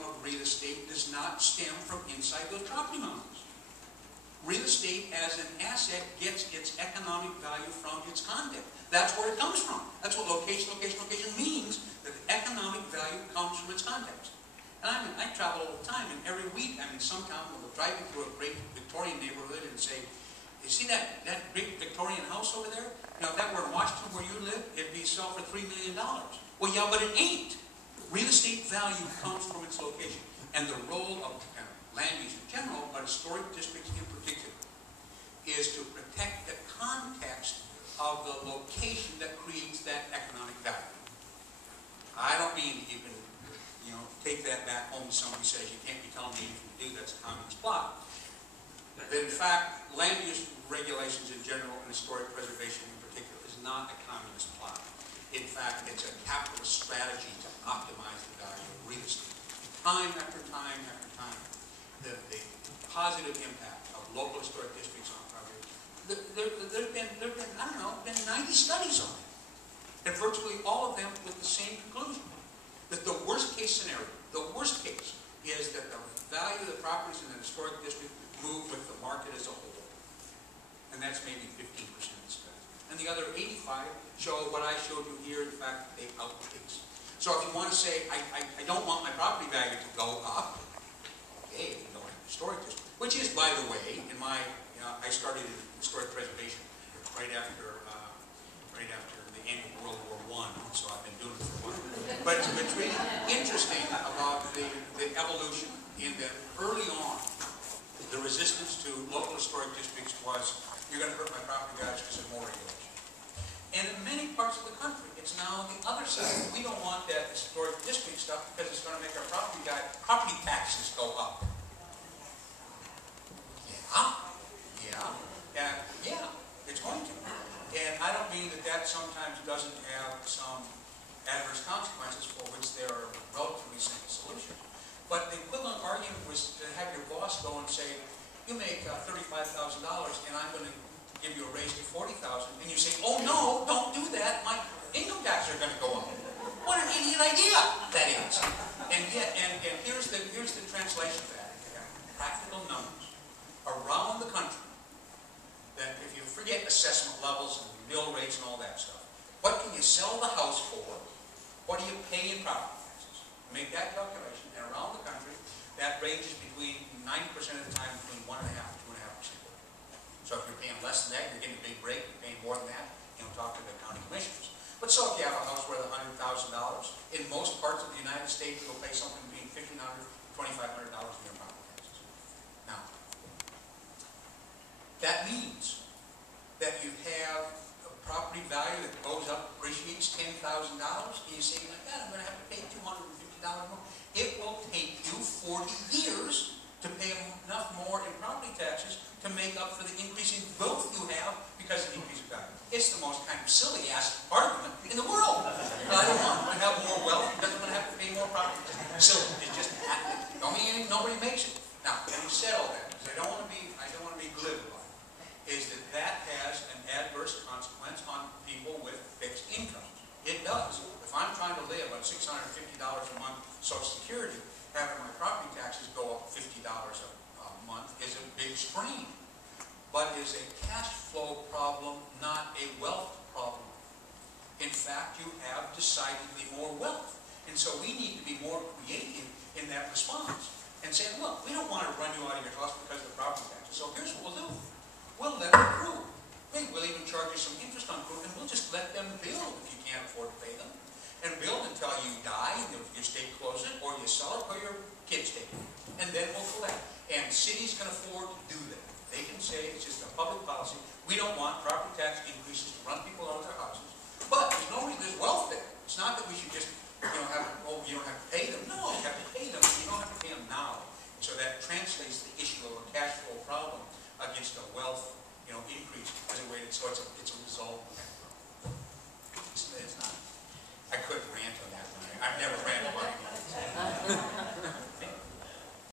of real estate does not stem from inside those property mountains. Real estate as an asset gets its economic value from its content. That's where it comes from. That's what location means, that the economic value comes from its context. And I travel all the time, and every week I'm in some town, we'll drive through a great Victorian neighborhood and say, you see that great Victorian house over there? Now, if that were in Washington where you live, it'd be sold for $3 million. Well, yeah, but it ain't. Real estate value comes from its location. And the role of land use in general, but historic districts in particular, is to protect the context of the location that creates that economic value. I don't mean that you can, take that back home to somebody who says you can't be telling me anything to do, that's a communist plot. But in fact, land use regulations in general and historic preservation in particular is not a communist plot. In fact, it's a capitalist strategy to optimize the value of real estate. Time after time after time, the positive impact of local historic districts on property. There have been, I don't know, 90 studies on it. And virtually all of them with the same conclusion. That the worst case scenario, the worst case, is that the value of the properties in the historic district move with the market as a whole. And that's maybe 15% of the studies. And the other 85 show what I showed you here, in fact, they outpace. So if you want to say, I don't want my property value to go up, okay, if you don't have historic district, which is, by the way, in my, I started in historic preservation right after the end of World War I, so I've been doing it for a while. But it's really interesting about the evolution in that early on, the resistance to local historic districts was, you're going to hurt my property values because of more regulation. And in many parts of the country, it's now the other side. We don't want that historic district stuff because it's going to make our property taxes go up. Yeah, it's going to. And I don't mean that sometimes doesn't have some adverse consequences for which there are relatively simple solutions. But the equivalent argument was to have your boss go and say, you make $35,000 and I'm going to give you a raise to $40,000, and you say, oh no, don't do that, my income taxes are going to go up. What an idiot idea that is. And yet, and here's the translation of that. Practical numbers around the country, that if you forget assessment levels and mill rates and all that stuff, what can you sell the house for? What do you pay in property taxes? Make that calculation, and around the country, that ranges between 90% of the time between 1.5% and 2.5%. So if you're paying less than that, you're getting a big break. If you're paying more than that, talk to the county commissioners. But so if you have a house worth $100,000, in most parts of the United States, you'll pay something between $1,500 and $2,500 in your property taxes. Now, that means that you have a property value that goes up, appreciates $10,000, and you say, my God, I'm going to have to pay $250 more. It will take you 40 years to pay enough more in property taxes to make up for the increase in wealth you have because of the increase in value. It's the most kind of silly-ass argument in the world. I don't want to have more wealth because I'm going to have to pay more property taxes. Silly. It's just happening. Don't mean nobody makes it. Now, having said all that, because I don't want to be glib about it, is that has an adverse consequence on people with fixed incomes. It does. If I'm trying to live on $650 a month Social Security, having my property taxes go up $50 a month is a big strain, but is a cash flow problem, not a wealth problem. In fact, you have decidedly more wealth, and so we need to be more creative in that response and say, look, we don't want to run you out of your house because of the property taxes, so here's what we'll do. We'll let them accrue. We'll even charge you some interest on accrual, and we'll just let them build if you can't afford to pay them. And build until you die, and your state closes it, or you sell it, or your kids take it. And then we'll collect. And cities can afford to do that. They can say, it's just a public policy, we don't want property tax increases to run people out of their houses. But there's no reason, there's wealth there. It's not that we should just, you don't have to pay them. No, you have to pay them, but you don't have to pay them now. So that translates the issue of a cash flow problem against a wealth, increase as a way to, so it's a result of that problem. It's not. I couldn't rant on that one. I've never ranted about it.